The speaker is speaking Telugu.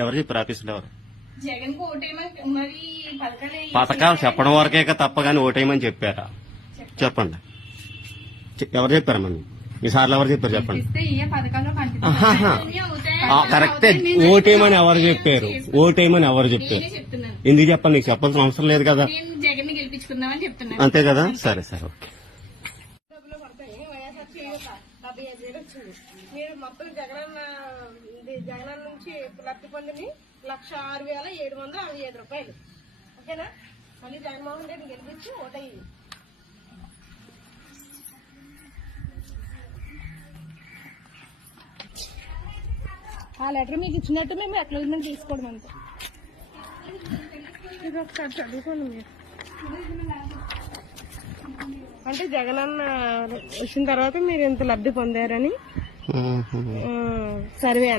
ఎవరు చెప్పారు ఆఫీసులో? ఎవరు జగన్ కు ఓటేయమని మరి పథకాలు చెప్పడం వరకే తప్ప కానీ ఓటేయమని చెప్పారా? చెప్పండి. ఎవరు చెప్పారమ్మా? మీ సార్లు ఎవరు చెప్పారు చెప్పండి. కరెక్టే. ఓటేయమని ఎవరు చెప్పారు? ఓటేయమని ఎవరు చెప్పారు? ఎందుకు చెప్పాలి? నీకు చెప్పాల్సిన అవసరం లేదు కదా. జగన్ గెలిపించుకుందామని చెప్తున్నాను. అంతే కదా. సరే సరే ఓకే. మీరు మొత్తం జగనన్న నుంచి లబ్ధి పొందిని 1,06,765 రూపాయలు. ఓకేనా? మళ్ళీ జగన్మోహన్ రెడ్డి గెలిపించి ఓటయ్యింది. ఆ లెటర్ మీకు ఇచ్చినట్టు మేము అక్నాలెడ్జ్మెంట్ తీసుకోవడం అంతే. ఇది ఒకసారి చదువుకోండి మీరు. అంటే జగనన్న వచ్చిన తర్వాత మీరు ఎంత లబ్ధి పొందారని సర్వే